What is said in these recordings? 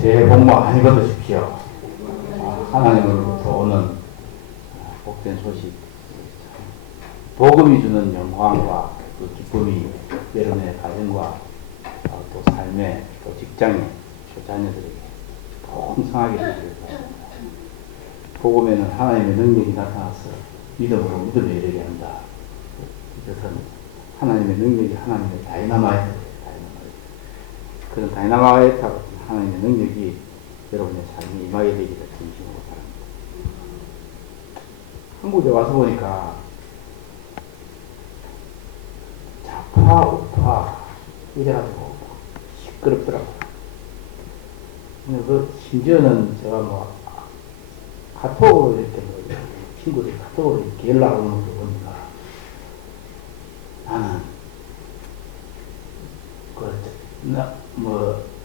새해 복 많이 받으십시오. 하나님으로부터 오는 복된 소식, 복음이 주는 영광과 그 기쁨이 여러분의 가정과 또 삶에 또 직장에 또 자녀들에게 풍성하게 되기를 바랍니다. 복음에는 하나님의 능력이 나타나서 믿음으로 믿음에 이르게 한다. 이것은 하나님의 능력이 하나님의 다이나마이트, 그런 다이나마이트 같은 하나님의 능력이 여러분의 삶에 임하게 되기를 진심으로 바랍니다. 한국에 와서 보니까 좌파, 우파 이래가지고 시끄럽더라고요. 근데 심지어는 제가 카톡으로 이렇게 친구들이 카톡으로 이렇게 연락 오는 거 보니까 나는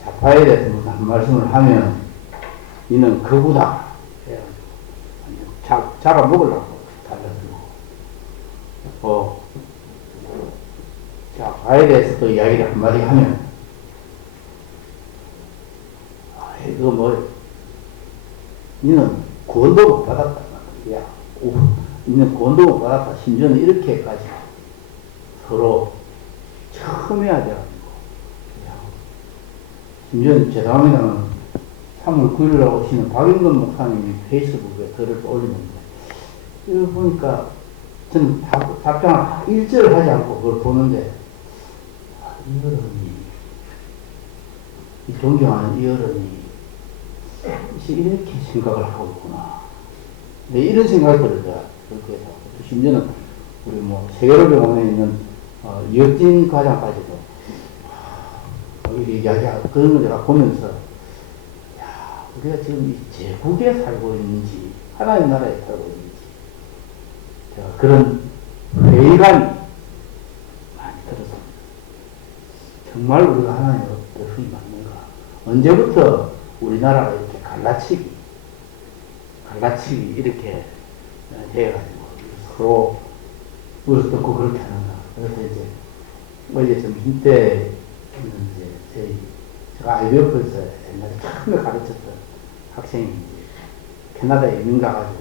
좌파에 대해서 무슨 한 말씀을 하면 이는 거구다. 잡아먹으려고 달라들고 좌파에 대해서 또 이야기를 한마디 하면 니는 구원도 못 받았다. 니는 구원도 못 받았다. 심지어는 이렇게까지 서로 처음 해야 돼가지고. 심지어는 죄송합니다만 3월 9일날 오시는 박영근 목사님이 페이스북에 글을 올리는데 이거 보니까 저는 답장을 1절 하지 않고 그걸 보는데 이 어른이, 이 존경하는 이 어른이 이렇게 생각을 하고 있구나. 네, 이런 생각이 들어요. 그렇게 해서 심지어는 우리 세계로병원에 있는 이혁진 과장까지도 이야기하고 그런 걸 내가 보면서 우리가 지금 이 제국에 살고 있는지 하나님 나라에 살고 있는지 제가 그런 회의감이 많이 들었습니다. 정말 우리가 하나님으로부터 힘이 맞는가? 언제부터 우리나라가 이렇게 갈라치기 이렇게 해가지고 서로 물어 뜯고 그렇게 하는가? 그래서 어제 점심때 제가 IBF에서 옛날에 처음에 가르쳤던 학생이 캐나다에 이민 가가지고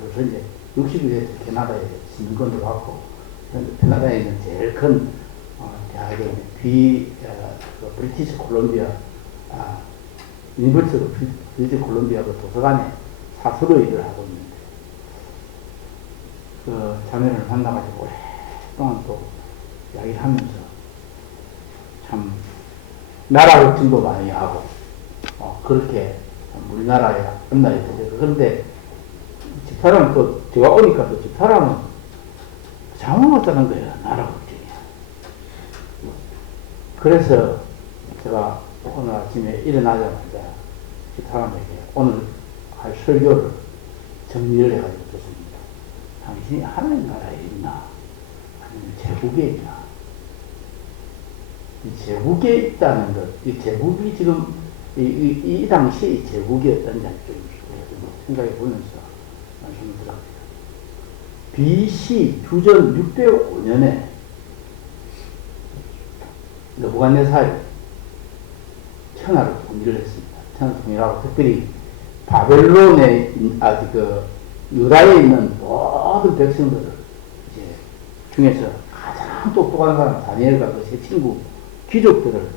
벌써 이제 60이 돼서 캐나다에 시민권도 받고 캐나다에 있는 제일 큰 대학에 브리티시 콜롬비아 유니버시티 브리티시 콜롬비아 그 도서관에 사수로 일을 하고 있는데 그 자매를 만나가지고 오랫동안 또 이야기를 하면서 참 나라 걱정도 많이 하고 그렇게 우리나라에 앞날이 되죠. 그런데 집사람은 또 제가 오니까 또 집사람은 잘못했다는 거예요. 나라 걱정이야. 그래서 제가 오늘 아침에 일어나자마자 집사람에게 오늘 할 설교를 정리를 해가지고 듣습니다. 당신이 하나님 나라에 있나? 아니면 제국에 있나? 이 제국에 있다는 것, 이 제국이 지금 이 당시에 이 제국이 어떤지 좀 생각해 보면서 말씀을 드립니다. BC 주전 605년에 느부갓네살이 천하를 통일을 했습니다. 천하 통일하고 특별히 바벨론에 유다에 있는 모든 백성들을 중에서 가장 똑똑한 사람 다니엘과 그 세 친구 귀족들을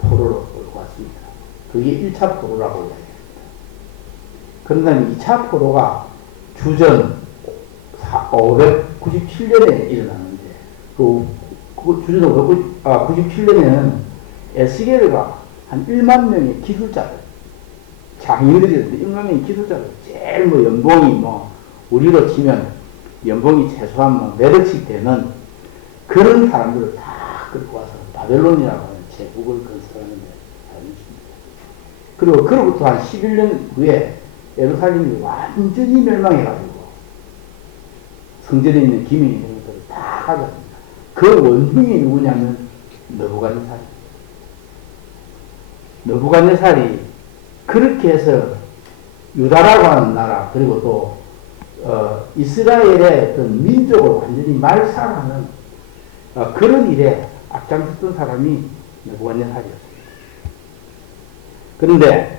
포로로 끌고 왔습니다. 그게 1차 포로라고 이야기합니다. 그런데 2차 포로가 주전 597년에 일어났는데 그 주전 597년에는 에스겔가 한 1만 명의 기술자들, 장인들이었는데 1만 명의 기술자들, 제일 연봉이 우리로 치면 연봉이 최소한 몇 억씩 되는 그런 사람들을 다 끌고 와서 바벨론이라고 하는 제국을 건설하는 데 사용했습니다. 그리고 그로부터 한 11년 후에 예루살렘이 완전히 멸망해가지고 성전에 있는 기민이 이런 것들을 다 가져갑니다. 그 원흉이 누구냐면 느부갓네살이 그렇게 해서 유다라고 하는 나라 그리고 또 이스라엘의 어떤 민족을 완전히 말살하는 그런 일에 앞장섰던 사람이 느부갓네살이었습니다. 그런데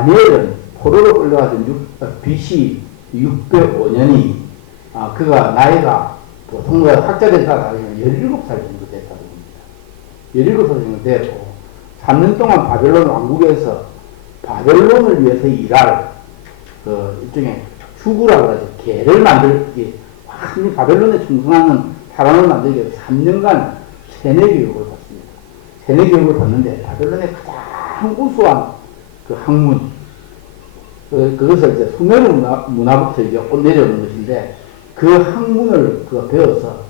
다니엘은 포로로 끌려가던 BC 605년이 그가 나이가 보통 학자들 따라 17살 정도 됐다고 합니다. 17살 정도 되고 3년 동안 바벨론 왕국에서 바벨론을 위해서 일할 일종의 주구라고 하죠. 개를 만들기, 완전히 바벨론에 충성하는 사람을 만들기 위해서 3년간 세뇌 교육을 받습니다. 세뇌 교육을 받는데 바벨론의 가장 우수한 그 학문, 그것을 이제 수메르 문화부터 이제 내려오는 것인데, 그 학문을 배워서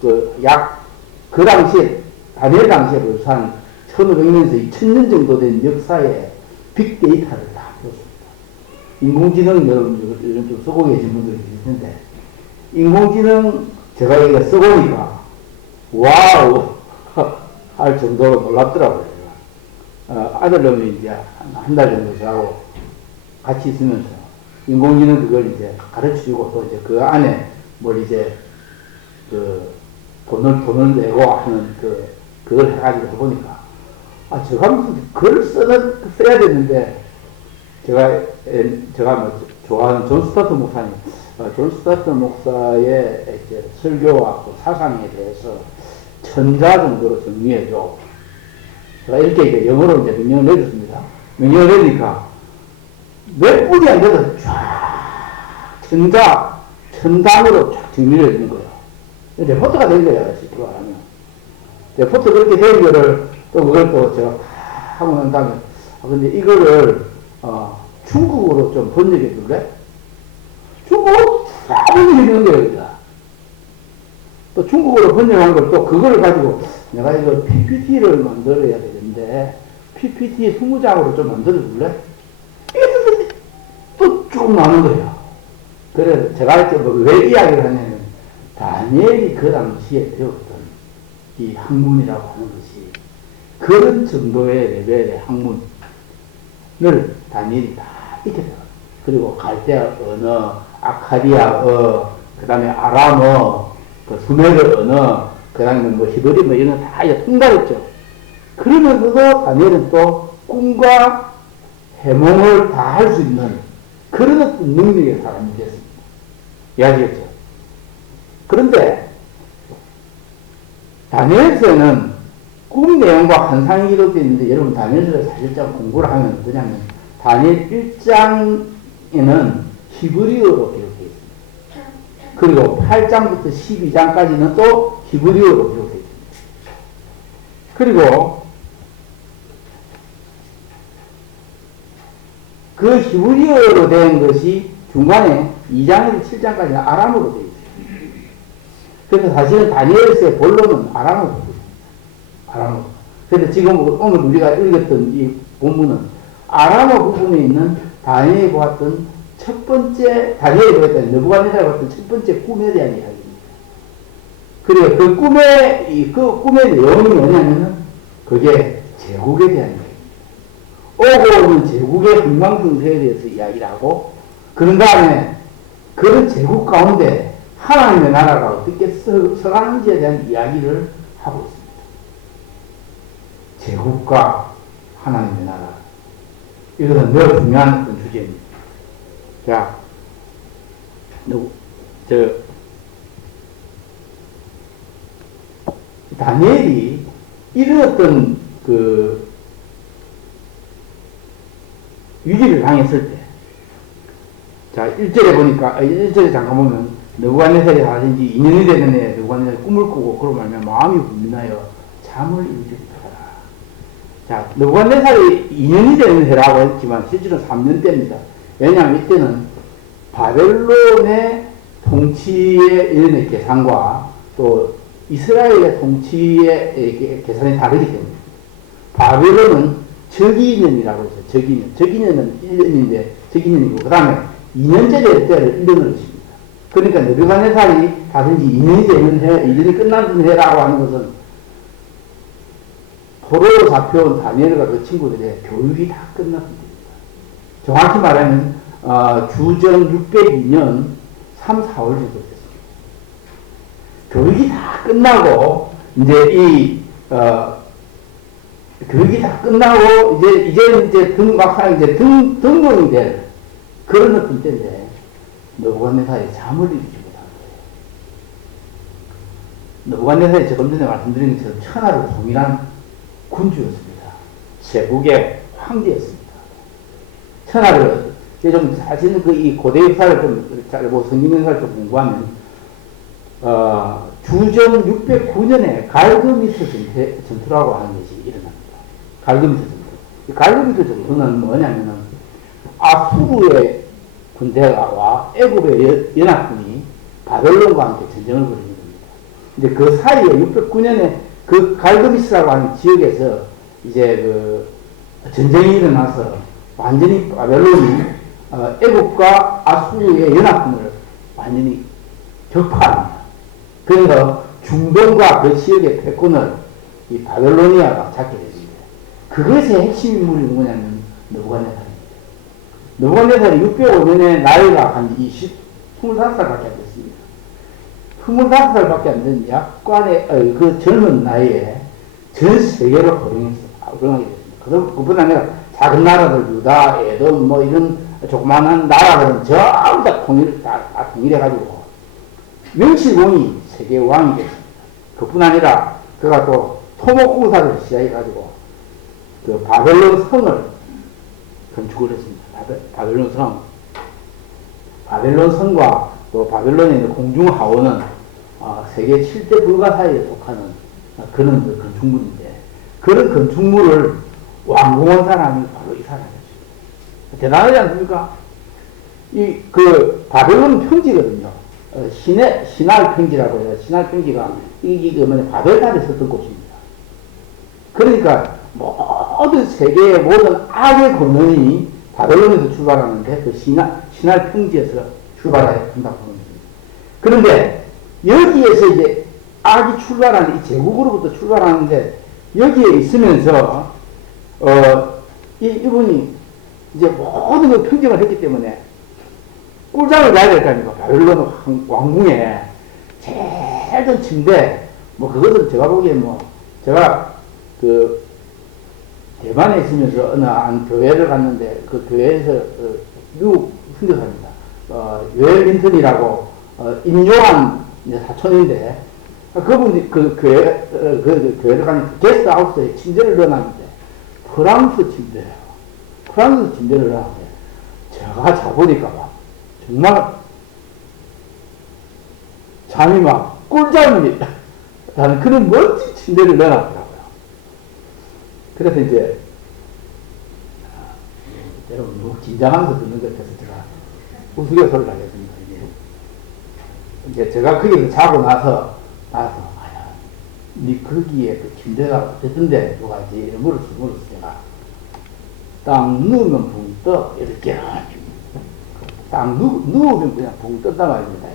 그 당시에, 다니엘 당시에 벌써 한 1500년에서 2000년 정도 된 역사의 빅데이터를 다 배웠습니다. 인공지능 여러분 좀 쓰고 계신 분들이 계실 텐데, 인공지능 제가 이거 써보니까 와우 할 정도로 놀랍더라고요. 아들놈이 이제 한 달 정도 저하고 같이 있으면서 인공지능 그걸 이제 가르쳐주고, 또 이제 그 안에 뭘 이제 돈을 내고 하는 그걸 해가지고 해보니까, 제가 무슨 글을 써야 되는데, 제가 뭐 좋아하는 존 스타트 목사님, 존 스타트 목사의 이제 설교와 또 사상에 대해서 천자 정도로 정리해줘. 제가 이렇게 이제 영어로 이제 명령을 내렸습니다. 명령을 내리니까 몇 분이 안 돼서 쫙 천단으로 쫙 정리를 해주는 거예요. 레포트가 된 거예요, 그거 하면. 레포트 그렇게 된 거를 또 그걸 또 제가 다 하고 난 다음에, 근데 이거를 중국어로 좀 번역해 줄래? 중국어로 다 번역해 주는 거예요, 여기다. 또 중국어로 번역한 걸 또 그걸 가지고 내가 이거 PPT를 만들어야 되는데, PPT 20장으로 좀 만들어 줄래? 또 쭉 나오는 거예요. 그래서 제가 이제 왜 이야기를 하냐면, 다니엘이 그 당시에 배웠던 이 학문이라고 하는 것이 그런 정도의 레벨의 학문을 다니엘이 다 익혔다. 그리고 갈대아 언어, 아카디아어, 그 다음에 아람어, 수메르 언어, 그 다음에 뭐 히브리 뭐 이런 거 다 통달했죠. 그러면서도 다니엘은 또 꿈과 해몽을 다 할 수 있는 그런 어떤 능력의 사람이 됐습니다. 이해하시겠죠? 그런데 다니엘서는 꿈 내용과 환상이 기록되어 있는데, 여러분 다니엘서를 사실상 공부를 하면 뭐냐면, 다니엘 1장에는 히브리어로 기록되어 있습니다. 그리고 8장부터 12장까지는 또 히브리어로 기록되어 있습니다. 그리고 그 히브리어로 된 것이 중간에 2장에서 7장까지는 아람어로 되어 있습니다. 그래서 사실은 다니엘서의 본론은 아람어 부분입니다. 아람어. 그래서 지금 오늘 우리가 읽었던 이 본문은 아람어 부분에 있는 다니엘이 보았던 첫 번째, 다니엘이 보았던 느부갓네살이 보았던 첫 번째 꿈에 대한 이야기입니다. 그리고 그 꿈의 내용이 뭐냐면은 그게 제국에 대한 이야기입니다. 오고 오는 제국의 흥망성쇠에 대해서 이야기를 하고, 그런 다음에 그런 제국 가운데 하나님의 나라가 어떻게 서가는지에 대한 이야기를 하고 있습니다. 제국과 하나님의 나라. 이것은 매우 중요한 어떤 주제입니다. 자, 다니엘이 이런 어떤 위기를 당했을 때, 자, 1절에 보니까, 1절에 잠깐 보면, 느부갓네살이 사신 지 2년이 되는 느부갓네살이 꿈을 꾸고, 그러고 말면 마음이 불민하여 잠을 이루지 못하라. 자, 느부갓네살이 2년이 되는 해라고 했지만, 실제로는 3년 때입니다. 왜냐하면 이때는 바벨론의 통치의 일련의 계산과 또 이스라엘의 통치의 계산이 다르기 때문에, 바벨론은 적이년이라고 해서 적이년은 1년인데 적이년이고, 그 다음에 2년째 될 때를 1년으로 칩니다. 그러니까 느부갓네살이 다른 지 2년이 되는 해, 1년이 끝나는 해라고 하는 것은 포로로 잡혀온 다니엘과 그 친구들의 교육이 다 끝났습니다. 정확히 말하면 주전 602년 3, 4월 정도 됐습니다. 교육이 다 끝나고 이제 이 교육이 다 끝나고, 이제 막상 이제 등록이 될 그런 느낌 때문에 느부갓네살이 잠을 이루지 못한 거예요. 느부갓네살이 조금 전에 말씀드린 것처럼 천하를 통일한 군주였습니다. 제국의 황제였습니다. 천하를, 좀 사실은 이 고대 역사를 좀 잘 보고 성경 역사를 좀 공부하면, 주전 609년에 갈그미스 전투라고 하는 것이 일어납니다. 갈그미스 전투. 이 갈그미스 전투는 뭐냐면은, 아수르의 군대와 애굽의 연합군이 바벨론과 함께 전쟁을 벌이는 겁니다. 이제 그 사이에 609년에 그 갈그미스라고 하는 지역에서 이제 그 전쟁이 일어나서 완전히 바벨론이 애국과 아수르의 연합군을 완전히 격파합니다. 그래서 중동과 그 지역의 패권을 이 바벨로니아가 잡게 됩니다. 그것의 핵심 인물이 누구냐면 느부갓네살입니다. 느부갓네살이 605년에 나이가 한 25살밖에 안 됐습니다. 25살밖에 안 된 약관의 그 젊은 나이에 전 세계를 호령하게 됐습니다. 그뿐 아니라 작은 나라들, 유다, 에돔, 뭐 이런 조그마한 나라들은 전부 다 통일해가지고 명실공히 세계 왕이 됐습니다. 그뿐 아니라 그가 또 토목공사를 시작해가지고 그 바벨론 성을 건축을 했습니다. 바벨론 성. 바벨론 성과 또 바벨론에 있는 공중하원은 세계 7대 불가 사이에 속하는 그런 건축물인데, 그런 건축물을 완공한 사람이 바로 이 사람이었습니다. 대단하지 않습니까? 바벨론 평지거든요. 신할 평지라고 해요. 신할 평지가, 바벨탑에 있었던 곳입니다. 그러니까, 모든 세계의 모든 악의 근원이 바벨론에서 출발하는데, 그 신할 평지에서 출발해야 한다고 하는 겁니다. 그런데, 여기에서 이제 악이 출발하는, 이 제국으로부터 출발하는데, 여기에 있으면서, 이분이 이제 모든 걸 평정을 했기 때문에 꿀잠을 자야 될 거 아닙니까? 바벨론 왕궁에 제일 큰 침대, 그것은 제가 보기에 제가 대만에 있으면서 어느 한 교회를 갔는데, 그 교회에서 미국 선교사입니다. 요엘 린턴이라고 임요한 사촌인데, 그분이 교회를 가는 게스트하우스에 침대를 넣어놨는데, 프랑스 침대예요. 프랑스 침대를 넣었는데, 제가 자보니까 정말 잠이 꿀잠이 나는 그런 멋진 침대를 넣어놨더라고요. 그래서 이제 여러분 긴장하면서 듣는 것 같아서 제가 우스갯소리를 하겠습니다. 이제 제가 거기서 자고 나서 니 거기에 그 침대가 어땠던데 누가 이제 물었어 제가. 딱 누우면 붕 떠 이렇게 딱 누우면 그냥 붕 떴단 말입니다.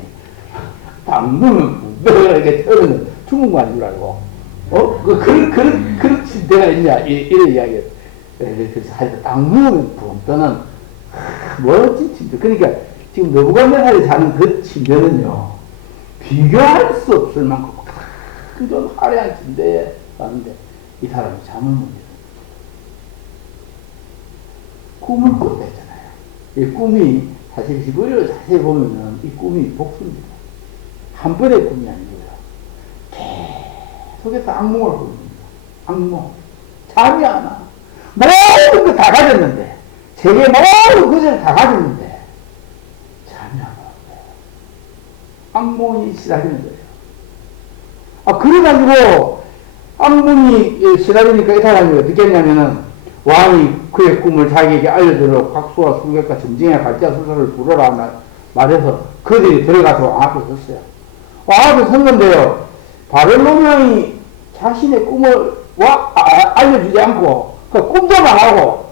딱 누우면 붕 떠 이렇게 떠는 중국말인 줄 알고 그런 침대가 있냐 이런 이야기예요. 그래서 하여튼 딱 누우면 붕 떠는 멋진 침대. 그러니까 지금 느부갓네살이 자는 그 침대는요 비교할 수 없을 만큼 좀 화려한 침대에 왔는데 이 사람이 잠을 못 이루는 꿈을 꿨다 했잖아요. 이 꿈이 사실 히브리어를 자세히 보면은 이 꿈이 복수입니다. 한 번의 꿈이 아니고요. 계속해서 악몽을 꿉니다. 악몽. 잠이 안 와. 모든 거 다 가졌는데, 세계 모든 것을 다 가졌는데 잠이 안 와요. 악몽이 시달리는 거예요. 그래가지고, 악몽이 시달리니까 이 사람이 어떻게 했냐면은, 왕이 그의 꿈을 자기에게 알려주러 곽수와 술객과 점쟁이와 갈대아술사를 부르라 말해서 그들이 들어가서 왕 앞에 섰어요. 왕 앞에 섰는데요, 바벨론 왕이 자신의 꿈을 알려주지 않고, 꿈도 안 하고,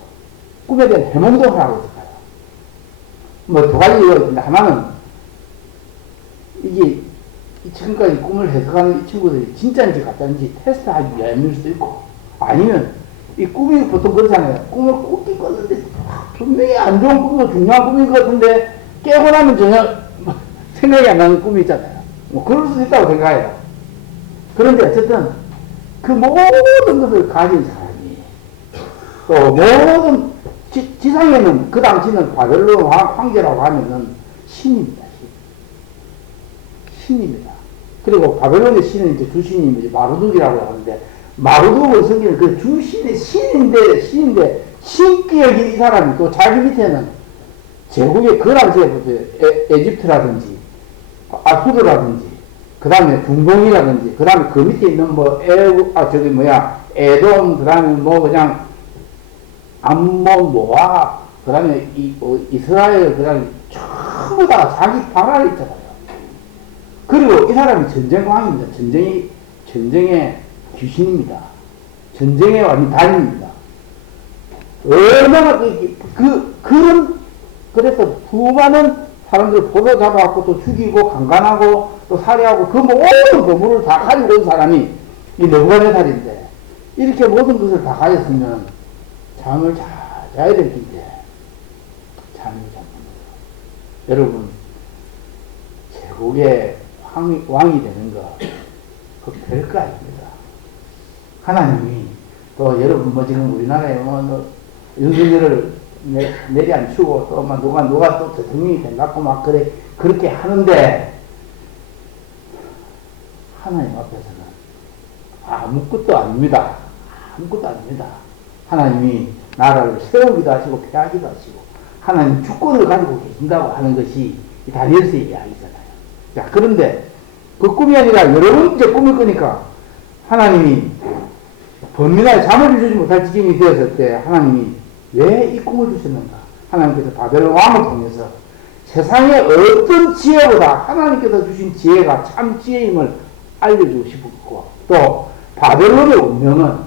꿈에 대한 해몽도 하라고 했어요. 두 가지 이유가 있습니다. 하나는, 이게, 지금까지 꿈을 해석하는 이 친구들이 진짜인지 가짜인지 테스트하기 위함일 수도 있고, 아니면 이 꿈이 보통 그렇잖아요. 꿈을 꾸긴 꿨는데 분명히 안 좋은 꿈도 중요한 꿈인 것 같은데 깨고 나면 전혀 생각이 안 나는 꿈이 있잖아요. 그럴 수도 있다고 생각해요. 그런데 어쨌든 그 모든 것을 가진 사람이 또 모든 지상에는 그 당시는 바벨론 황제라고 하면은 신입니다. 신입니다. 그리고 바벨론의 신은 이제 주신님이 마르둑이라고 하는데 마르둑을 섬기는 그 주신의 신인데 신기 여긴 이 사람이 또 자기 밑에는 제국의 그 당시에부터 에집트라든지 아수르라든지 그 다음에 중동이라든지 그 다음에 그 밑에 있는 뭐 에돔 그 다음에 뭐 그냥 암몬 모압 그 다음에 이스라엘 그 다음에 전부 다 자기 방 안에 있잖아요. 그리고 이 사람이 전쟁왕입니다. 전쟁의 귀신입니다. 전쟁의 완전 달인입니다. 얼마나 그래서 수많은 사람들을 포로 잡아갖고 또 죽이고 강간하고 또 살해하고 그 모든 보물을 다 가지고 온 사람이 이 느부갓네살인데 이렇게 모든 것을 다 가졌으면 잠을 잘 자야 될 텐데 잠이 잘 못 자요. 여러분 제국의 왕이 되는 거 그 별거 아닙니다. 하나님이 또 여러분 뭐 지금 우리나라에 뭐 윤석열을 내려앉히고 또 막 누가 또 대통령이 된다고 막 그렇게 하는데 하나님 앞에서는 아무것도 아닙니다. 아무것도 아닙니다. 하나님이 나라를 세우기도 하시고 폐하기도 하시고 하나님 주권을 가지고 계신다고 하는 것이 이 다니엘서의 이야기잖아요. 자, 그런데 그 꿈이 아니라 여러 번째 꿈을 꾸니까 하나님이 범민하에 잠을 이루지 못할 지경이 되었을 때 하나님이 왜 이 꿈을 주셨는가? 하나님께서 바벨론 왕을 통해서 세상의 어떤 지혜보다 하나님께서 주신 지혜가 참 지혜임을 알려주고 싶었고 또 바벨론의 운명은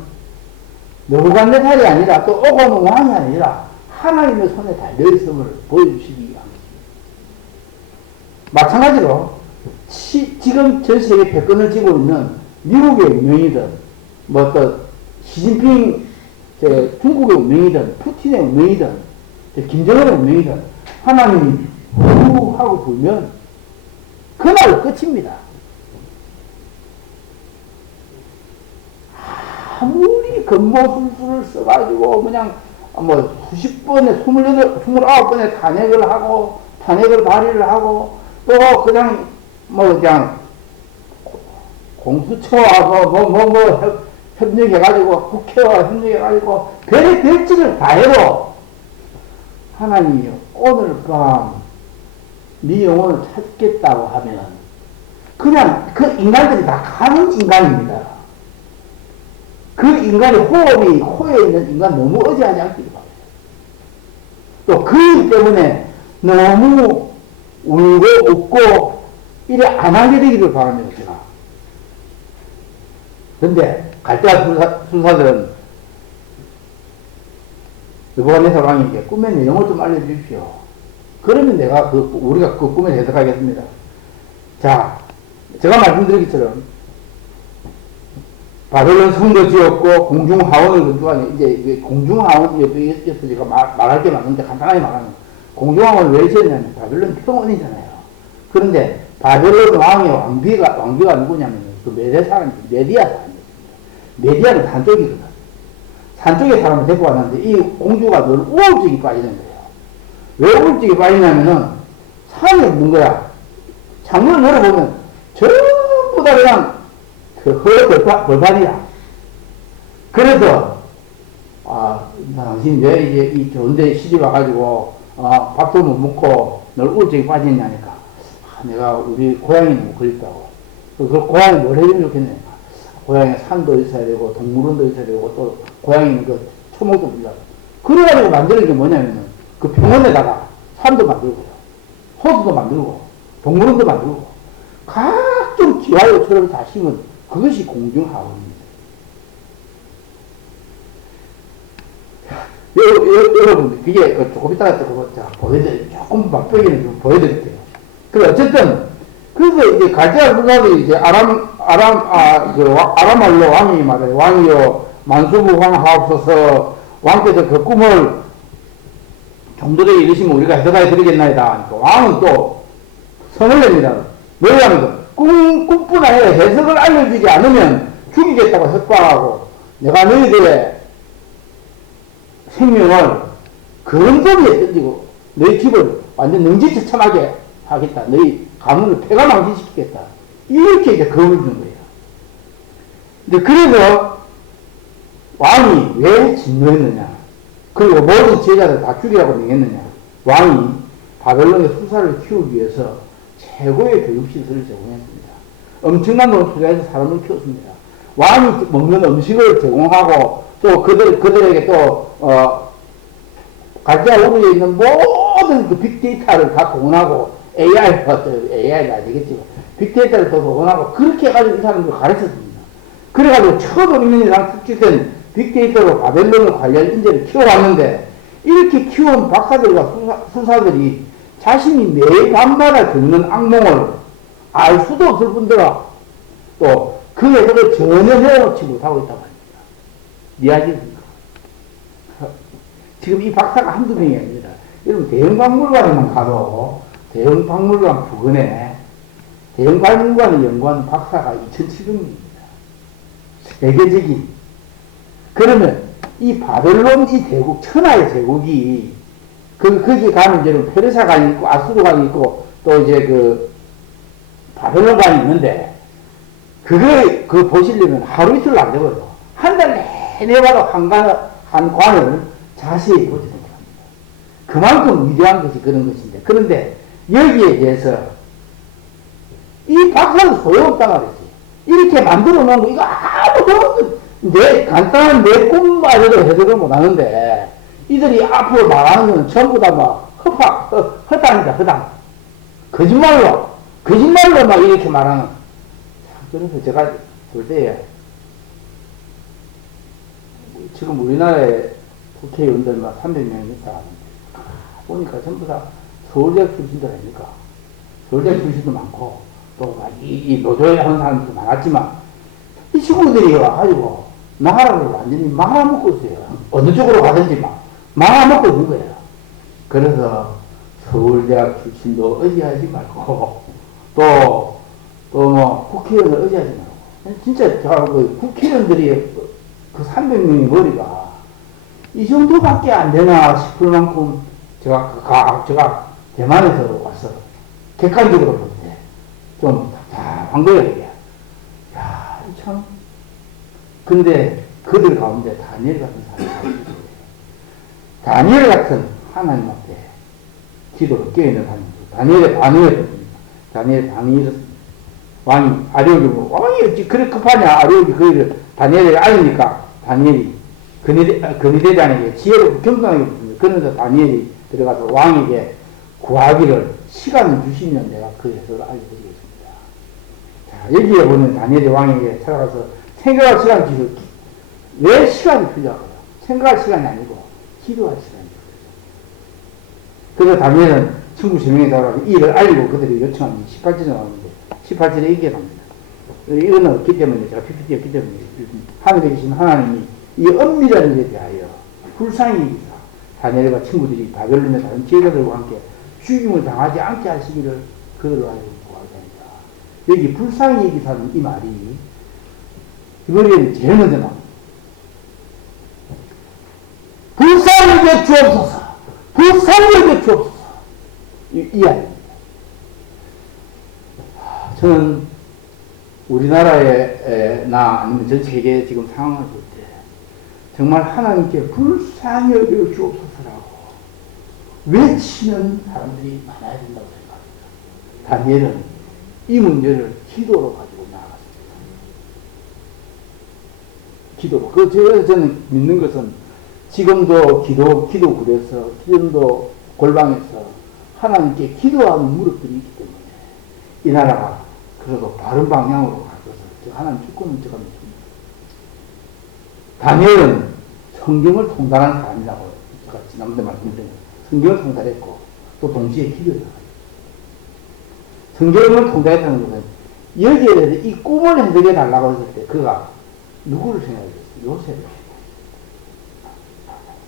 느부갓네살이 아니라 또 오고 오는 왕이 아니라 하나님의 손에 달려있음을 보여주시기 위함입니다. 마찬가지로 지금 전 세계 패권을 쥐고 있는 미국의 운명이든 뭐 또 시진핑 중국의 운명이든 푸틴의 운명이든 김정은의 운명이든 하나님이 하고 불면 그날 끝입니다. 아무리 건모술수를 써가지고 그냥 뭐 수십 번에 29번에 탄핵을 하고 탄핵을 발의를 하고 또 그냥 뭐 그냥 공수처와 협력해가지고 국회와 협력해가지고 별의 별짓을 다 해도 하나님이 오늘 밤 네 영혼을 찾겠다고 하면 그냥 그 인간들이 다 가는 인간입니다. 그 인간의 호흡이 코에 있는 인간 너무 의지하지 않기를 바랍니다. 또 그 일 때문에 너무 울고 웃고 이래 안 하게 되기를 바랍니다. 제가. 그런데 갈대아 술사들은 느부갓네살 왕에게 꿈의 내용을 좀 알려주십시오. 그러면 우리가 그 꿈을 해석하겠습니다. 자, 제가 말씀드리기처럼 바벨론 성도 지었고 공중하원을 건축하는 이제 공중하원이어서 제가 말할 게 맞는데 간단하게 말하면 공중하원을 왜 지었냐면 바벨론 평원이잖아요. 그런데 바벨론 왕의 왕비가 누구냐면 그 메대 사람이 메디아 사람이었습니다. 메디아는 산쪽이거든. 산쪽에 사람을 데리고 왔는데 이 공주가 늘 우울증이 빠지는 거예요. 왜 우울증이 빠지냐면은 산이 없는 거야. 창문을 열어보면 전부 다 그냥 벌판이야. 그래서 당신 왜 이제 이 좋은데 시집 와가지고 밥도 못 먹고 늘 우울증이 빠지냐니까 내가 우리 고향이 너무 그립다고. 그 고향에 뭘 해주면 좋겠네. 고향에 산도 있어야 되고 동물원도 있어야 되고 또 고향에 있는 그 초목도 물려고. 그래가지고 만드는 게 뭐냐면은 그 병원에다가 산도 만들고요. 호수도 만들고 동물원도 만들고 각종 기와요처럼 다 심은 그것이 공중하원입니다. 여러분 그게 조금 이따가 조금 맛보기는 좀 보여드릴게요. 그래 어쨌든 그래서 이제 갈대아 술사들이 이제 아람말로 왕이 말해요. 왕이요 만수부 황하옵소서. 왕께서 그 꿈을 종들에게 이르시면 우리가 해석하여 드리겠나이다. 그러니까 왕은 또 성을 냅니다. 뭐냐면 꿈뿐 아니라 해석을 알려주지 않으면 죽이겠다고 협박하고 내가 너희들의 생명을 그런 도리에 던지고 너희 집을 완전 능지처참하게 하겠다. 너희 가문을 폐가 망신시키겠다. 이렇게 이제 겁을 주는 거예요. 근데 그래서 왕이 왜 진노했느냐? 그리고 모든 제자들 다 죽이라고 명했느냐? 왕이 바벨론의 수사를 키우기 위해서 최고의 교육시설을 제공했습니다. 엄청난 돈 투자해서 사람을 키웠습니다. 왕이 먹는 음식을 제공하고 또 그들에게 또 가짜 우르에 있는 모든 그 빅데이터를 다 동원하고 AI는 아니겠지만 빅데이터를 또 동원하고 그렇게 해가지고 이 사람들을 가르쳤습니다. 그래가지고 1500년 이상 숙지된 빅데이터로 바벨론을 관리할 인재를 키워왔는데 이렇게 키운 박사들과 수사들이 자신이 매일 밤마다 겪는 악몽을 알 수도 없을 뿐더러 또 그 해석을 전혀 헤어놓지 못하고 있다고 합니다. 이해하십니까? 지금 이 박사가 한두 명이 아닙니다. 여러분 대형박물관에만 가도 대형박물관 부근에 대형박물관을 연구한 박사가 2,700명입니다. 세계적인. 그러면 이 바벨론 이 대국, 천하의 제국이 거기 가면 이제 페르사관이 있고 아수르관이 있고 또 이제 그 바벨론관이 있는데 그거 보시려면 하루 이틀로 안 되거든요. 한 달 내내 봐도 한 관을 자세히 보지 못합니다. 그만큼 위대한 것이 그런 것인데 그런데 여기에 대해서 이 박사는 소용없다 말이지. 이렇게 만들어 놓은 거 이거 아무도 간단한 내 꿈마저도 해석을 못하는데 이들이 앞으로 말하는 건 전부 다 막 허당이다 허당. 거짓말로 막 이렇게 말하는. 그래서 제가 볼 때 지금 우리나라에 국회의원들 막 300명이 있다 하는데 보니까 전부 다 서울대학 출신들 아닙니까? 서울대학 출신도 많고 또 이 노조에 하는 사람들도 많았지만 이 친구들이 와가지고 나라를 완전히 말아먹고 있어요. 어느 쪽으로 가든지 막 말아먹고 있는 거예요. 그래서 서울대학 출신도 의지하지 말고 또 뭐 국회의원을 의지하지 말고 진짜 그 국회의원들이 그 300명의 머리가 이 정도밖에 안 되나 싶을 만큼 제가 대만에서 와서 객관적으로 볼 때 좀 답답한 거예요, 이게. 야, 참. 근데 그들 가운데 다니엘 같은 사람이 있어요. 다니엘 같은 하나님 앞에 기도를 깨어있는 사람입니다. 다니엘 왕이 아리옥이 왕이 어찌 그래 급하냐. 아리옥이 그 다니엘을 알으니까 다니엘이 근위대장에게 지혜롭고 경건하게 묻습니다. 그러면서 다니엘이 들어가서 왕에게 구하기를 시간을 주시면 내가 그 해석을 알려드리겠습니다. 자, 여기에 보면 다니엘이 왕에게 찾아가서 생각할 시간이 주시고 왜 시간이 필요하고요? 생각할 시간이 아니고 기도할 시간이 필요해요. 그래서 다니엘은 친구 3명이 달아서 이 일을 알리고 그들이 요청한 18절에 나오는데 18절에 이렇게 나옵니다. 이거는 없기 때문에 제가 PPT에 없기 때문에 하늘에 계신 하나님이 이 은밀한 일에 대하여 불쌍히 여기사 다니엘과 친구들이 바벨론의 다른 제자들과 함께 죽임을 당하지 않게 하시기를 그들을 알고 구하자니까. 여기 불쌍히 여기사는 이 말이 이번에는 제일 먼저 나옵니다. 불쌍히 여겨 주옵소서. 불쌍히 여겨 주옵소서. 이 아이입니다. 저는 우리나라에 아니면 전 세계의 지금 상황을 볼 때 정말 하나님께 불쌍히 여겨 주옵소서라고 외치는 사람들이 많아야 된다고 생각합니다. 다니엘은 이 문제를 기도로 가지고 나아갔습니다. 기도로. 그래서 저는 믿는 것은 지금도 기도굴에서 지금도 골방에서 하나님께 기도하는 무릎들이 있기 때문에 이 나라가 그래도 바른 방향으로 갈 것을 하나님 축구는 제가 믿습니다. 다니엘은 성경을 통달한 사람이라고 제가 지난번에 말씀드렸는데 성경을 통달했고 또 동시에 기도를 하죠. 성경을 통달했다는 것은 여기에 대해서 이 꿈을 해석해 달라고 했을 때 그가 누구를 생각했어요? 요셉을.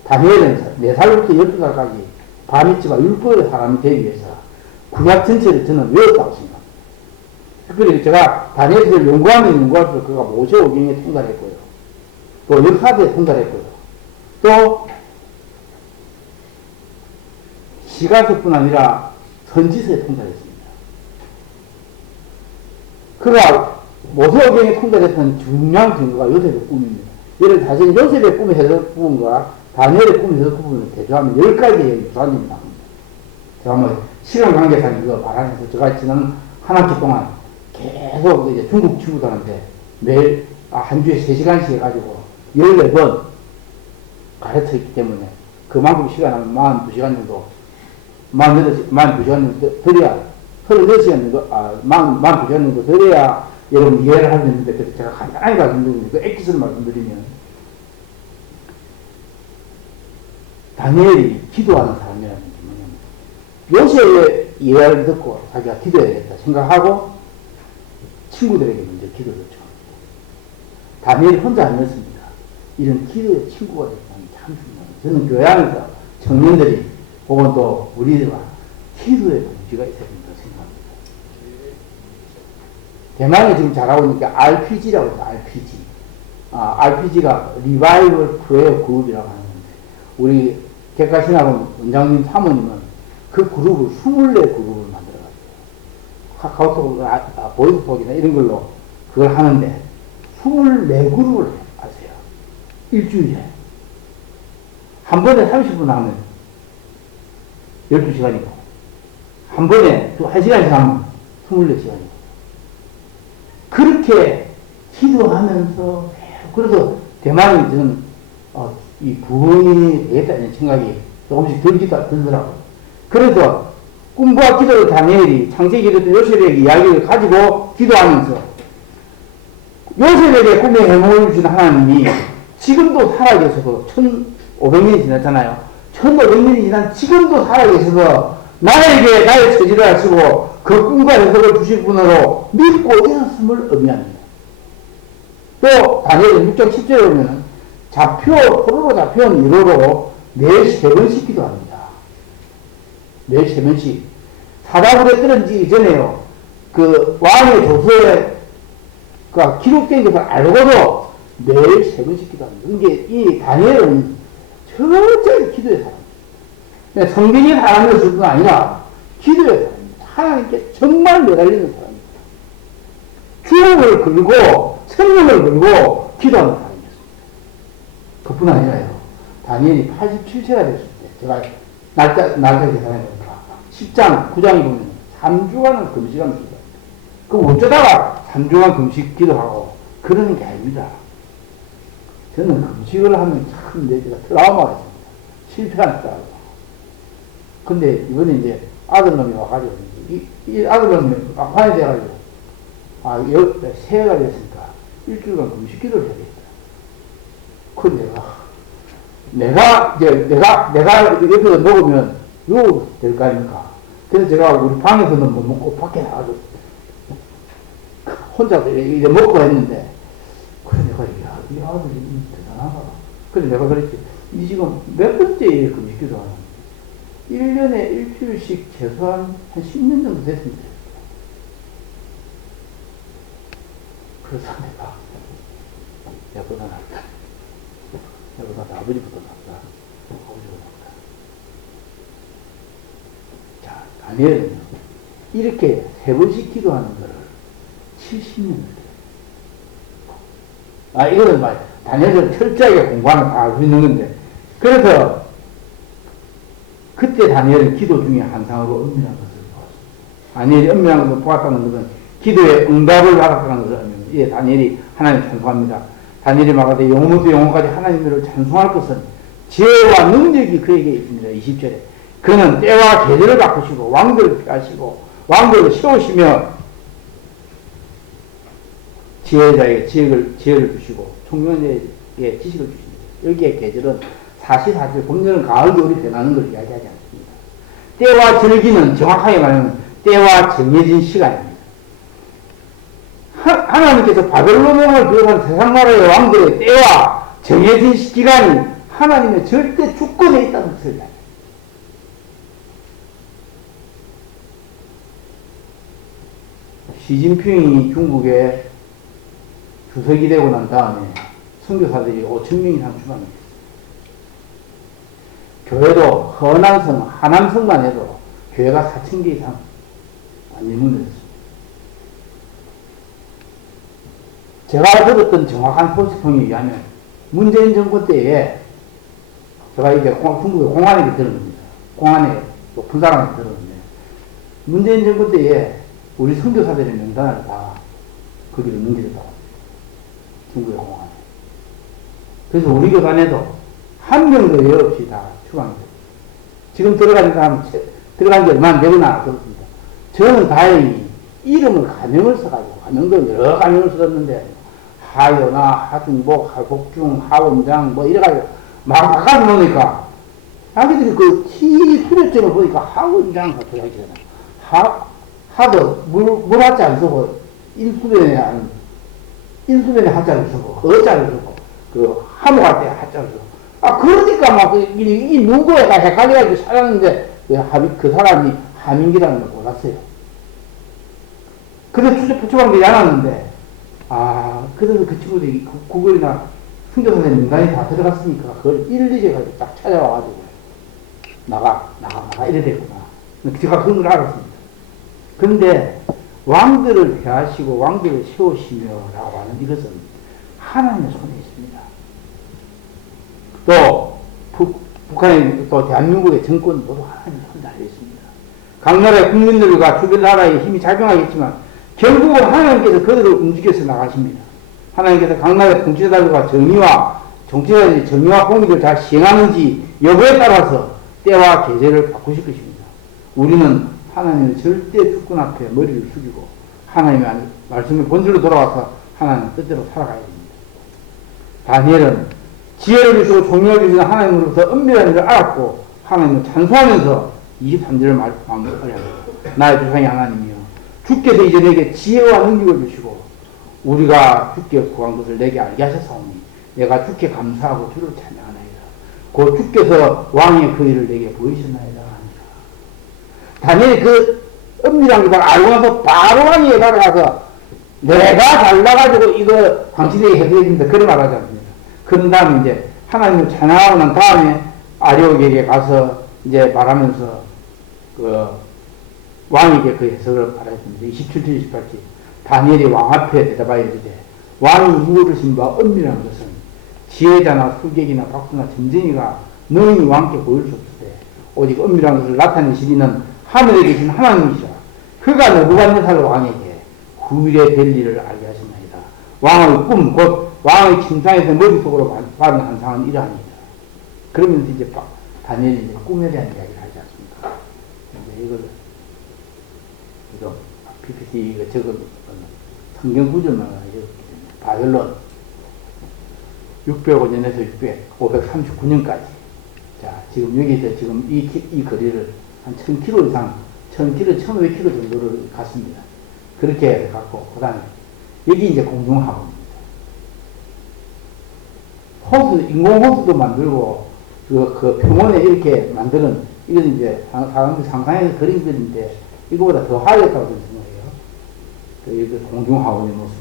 다니엘은 4살부터 12살까지 바미츠바 율법의 사람이 되기 위해서 구약 전체를 저는 외웠다고 생각합니다. 그래서 제가 다니엘서를 연구할수록 그가 모세오경에 통달했고요. 또 역사서에 통달했고요. 또 시가서뿐 아니라 선지서에 통달했습니다. 그가 모세오경에 통달했던 중요한 증거가 요셉의 꿈입니다. 예를 사실 요셉의 꿈의 해석 부분과 다니엘의 꿈의 해석 부분을 대조하면 10가지의 유사님이 나옵니다. 제가 뭐 시간 관계상 이거 말하면서 제가 지난 한 학기 동안 계속 이제 중국 친구들한테 매일 한 주에 3시간씩 해가지고 14번 가르쳤기 때문에 그만큼 시간은 42시간 정도 42시간 정도 드려야 36시간 정도 42시간 정도 드려야 여러분 이해를 할 수 있는데 그래서 제가 간단하게 말씀드리면 그 액기스를 말씀드리면 다니엘이 기도하는 사람이라는 게 뭐냐면 요셉의 이해를 듣고 자기가 기도해야겠다 생각하고 친구들에게 먼저 기도를 요청합니다. 다니엘이 혼자 아니었습니다. 이런 기도의 친구가 됐다는 게 참 중요합니다. 저는 교양에서 청년들이 혹은 또 우리가 기도의 동지가 있어야 된다고 생각합니다. 대만에 지금 잘하고 있는 게 RPG라고 해요. RPG. RPG가 리바이벌 프레어 그룹이라고 하는 건데 우리 객가신학원 원장님 사모님은 그 그룹을 24그룹을 만들어갔어요. 카카오톡, 보이스톡이나 이런 걸로 그걸 하는데 24그룹을 하세요. 일주일에. 한 번에 30분 하면 12시간이고 한 번에 또 1시간씩 하면 24시간이고 그렇게 기도하면서 그래서 대만이 저는 이 부흥이 되겠다는 생각이 조금씩 들더라고요. 그래서 꿈과 기도를 다니엘이 창세기를 요셉에게 이야기를 가지고 기도하면서 요셉에게 꿈의 해몽을 주신 하나님이 지금도 살아계셔서 1500년이 지났잖아요. 1500년이 지난 지금도 살아계셔서 나에게 나의 처지를 하시고 그 꿈과 해석을 주실 분으로 믿고 있었음을 의미합니다. 또 다니엘 6장 10절에 보면 포로로 잡혀온 위로로 매일 3번씩 기도합니다. 매일 3번씩. 사다굴에 떨어지기 전에요. 그 왕의 조서에 기록된 것을 알고도 매일 3번씩 기도합니다. 그러니까 이 다니엘은 철저히 기도의 사람입니다. 성경이 사람이었을 뿐 아니라 기도의 사람입니다. 하나님께 정말 매달리는 사람입니다. 주님을 걸고 성령을 걸고 기도하는 사람이었습니다. 그뿐 아니라요. 다니엘이 87세가 됐을 때 제가 날짜 계산해보니까 10장 9장에 보면 3주간은 금식하면서 기도합니다. 그럼 어쩌다가 3주간 금식 기도하고 그러는 게 아닙니다. 저는 금식을 하면 참 내가 트라우마가 있습니다. 실패하는 트라우마. 근데 이번에 이제 아들놈이 와가지고 이 아들놈이 막판이 돼가지고 새해가 됐으니까 일주일간 금식 기도를 해야겠다. 그 내가 옆에서 먹으면 요 될 거 아닙니까? 그래서 제가 우리 방에서는 못 먹고 밖에 나가서 혼자서 이래 먹고 했는데 그래 내가 이 아들이 대단하다. 그래서 내가 그랬지. 이 지금 몇 번째 금식 기도하는 1년에 일주일씩 최소한 한 10년 정도 됐습니다. 그래서 내가 야보다 낫다. 야보다 아버지보다 낫다. 아버지보다 낫다. 자, 다니엘은요, 이렇게 3번씩 기도하는 거를 70년을 돼요. 이거는 다니엘은 철저하게 공부하는 다 알고 있는 건데, 그래서 그때 다니엘은 기도 중에 한상으로 은밀한 것을 보았습니다. 다니엘이 은밀한 것을 보았다는 것은 기도에 응답을 받았다는 것을 알면, 예, 다니엘이 하나님 찬송합니다. 다니엘이 말하되 영원부터 영원까지 하나님을 찬송할 것은 지혜와 능력이 그에게 있습니다. 20절에. 그는 때와 계절을 바꾸시고 왕들을 피하시고 왕들을 세우시며 지혜자에게 지혜를 주시고 총명자에게 지식을 주십니다. 여기에 계절은 사시사철, 봄여름, 가을, 겨울이 변하는 걸 이야기하지 않습니다. 때와 절기는 정확하게 말하면 때와 정해진 시간입니다. 하나님께서 바벨론을 비롯한 세상 나라의 왕들의 때와 정해진 기간이 하나님의 절대 주권에 있다는 것을 이야기합니다. 시진핑이 중국에 주석이 되고 난 다음에 선교사들이 5,000명 이상 출간했습니다. 교회도 河南성, 하남성만 해도 교회가 4,000개 이상 문을 했습니다. 제가 들었던 정확한 소식통에 의하면 문재인 정권 때에 제가 이게 중국의 공안에게 들은 겁니다. 공안에 높은 사람한테 들었는데 문재인 정권 때에 우리 선교사들의 명단을 다 거기로 넘기셨다고 중국의 공안에. 그래서 우리 교단에도 한 명도 예 없이 다 추방이 됩니다. 지금 들어간 사람 들어간 지 얼마 안 되거나 그렇습니다. 저는 다행히 이름을 가명을 써가지고 가명도 여러 가명을 썼는데 하요나 하중복 하복중 하원장 뭐 이래가지고 막 바꿔 놓으니까 자기들이 그 TV 수료증을 보니까 하원장 같은 거 있잖아. 하도 물하지 안 쓰고 인수변에 하자를 쓰고 어자를 쓰고 그 하모할 때 하자를 쓰고 그러니까 막 이 누구애가 헷갈려가지고 살았는데 그 사람이 하민기라는 걸 몰랐어요. 그래서 추적한 게 않았는데 그래서 그 친구들이 구글이나 선교사들 명단이 다 들어갔으니까 그걸 일일이 가지고 딱 찾아와가지고 나가 이래 됐구나. 제가 그런 걸 알았습니다. 그런데 왕들을 대하시고 왕들을 세우시며라고 하는 이것은 하나님의 손에 있습니다. 또 북한의 또 대한민국의 정권 모두 하나님의 손에 달려 있습니다. 각 나라의 국민들과 주변 나라의 힘이 작용하겠지만 결국은 하나님께서 그들을 움직여서 나가십니다. 하나님께서 각 나라의 통치자들과 정치자들이 정의와 공의를 잘 시행하는지 여부에 따라서 때와 계절을 바꾸실 것입니다. 우리는 하나님의 절대 주권 앞에 머리를 숙이고 하나님의 말씀의 본질로 돌아와서 하나님의 뜻대로 살아가야 됩니다. 다니엘은 지혜를 주시고 총명을 주시는 하나님으로부터 은밀한 일을 알았고 하나님을 찬송하면서 23절을 마무리합니다. 나의 조상이 하나님이여 주께서 이제 내게 지혜와 능력을 주시고 우리가 주께 구한 것을 내게 알게 하셨사오니 내가 주께 감사하고 주를 찬양하나이다. 곧 주께서 왕의 그 일을 내게 보이셨나이다. 다니엘이 그 은밀한 것을 알고 나서 바로 왕에게 가서 내가 잘나가지고 이거 당신에게 해드립니다. 그런 말 하지 않습니다. 그런 다음에 이제 하나님을 찬양하고 난 다음에 아리옥에게 가서 이제 말하면서 그 왕에게 그 해석을 말했습니다. 27절 28절 다니엘이 왕 앞에 대답하여 이르되 왕이 물으신 바 은밀한 것은 지혜자나 술객이나 박수나 점쟁이가 능히 왕께 보일 수 없으되 오직 은밀한 것을 나타내시리는 하늘에 계신 하나님이시라. 그가 느부갓네살 왕에게 후일에 될 일을 알게 하셨나이다. 왕의 꿈 곧 왕의 침상에서 머릿속으로 받은 환상은 이러하니이다. 그러면서 이제 다니엘이 이제 꿈에 대한 이야기를 하지 않습니까? 이제 이거 PPT 이거 적은 성경 구절만 바벨론 605년에서 539년까지. 자, 지금 여기서 지금 이 거리를 한 1000km 이상, 1000km, 1500km 정도를 갔습니다. 그렇게 갔고, 그 다음에 여기 이제 공중하고입니다. 인공호수도 만들고, 그 평원에 이렇게 만드는, 이건 이제 사람들이 상상해서 그린 것인데, 이거보다 더 하였다고 생각해요. 그 공중하원의 모습.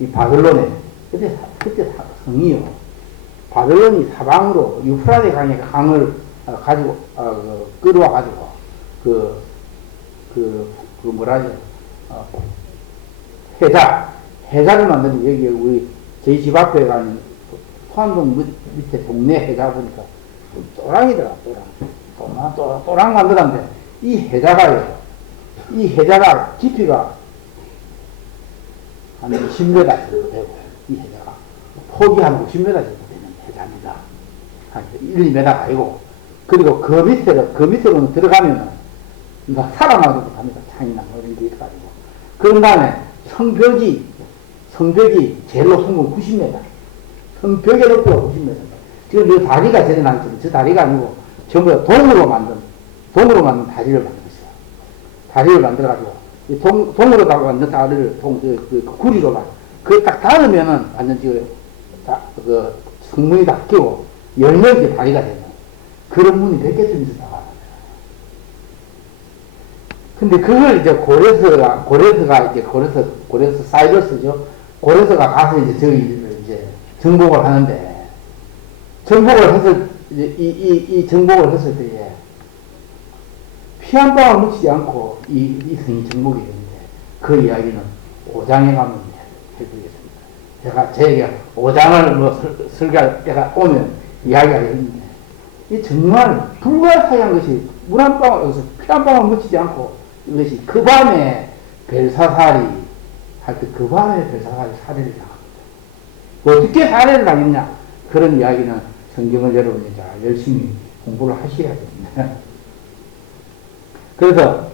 이 바벨론에, 그때 성이요. 바벨론이 사방으로 유프라데 강을 가지고, 끌어와가지고, 뭐라죠. 해자를 만드는 여기 우리 저희 집 앞에 가는 소안동 밑에 동네 해자 보니까 또랑이더라, 또랑 만들었는데 이 해자가 깊이가 한 10m 정도 되고 이 해자가 폭이 한 50m 정도 되는 해자입니다. 한 1, 2m 아니고 그리고 그 밑으로는 들어가면은 사람하고 못합니다. 창이나 뭐 이런 게 있어가지고. 그런 다음에 성벽이 제일 높은 건 90m. 성벽의 높이가 90m. 지금 이 다리가 제대로 나왔거든요. 저 다리가 아니고 전부 다 동으로 만든 다리를 만들었어요. 다리를 만들어가지고, 동으로 만든 다리를, 구리로 그 딱 닫으면은 완전 성문이 닫히고, 열면 이제 다리가 되는 그런 문이 몇 개쯤 있었다고 합니다. 근데 그걸 이제 고레스 사이러스죠. 고레스가 가서 이제 저희 이제 정복을 하는데, 정복을 해서 이제 이 정복을 했을 때에 피 한 방울 묻히지 않고 이 성이 정복이 되는데 그 이야기는 5장에 가면 해드리겠습니다. 제가 제 5장을 뭐 설계가 오면 이야기하겠는데 이 정말 불가사의한 것이 물 한 방울, 피 한 방울 묻히지 않고 이것이 그 밤에 벨사살이 할 때 그 밤에 벨사살이 살해를 당합니다. 어떻게 살해를 당했냐? 그런 이야기는 성경을 여러분이 잘 열심히 공부를 하셔야 됩니다. 그래서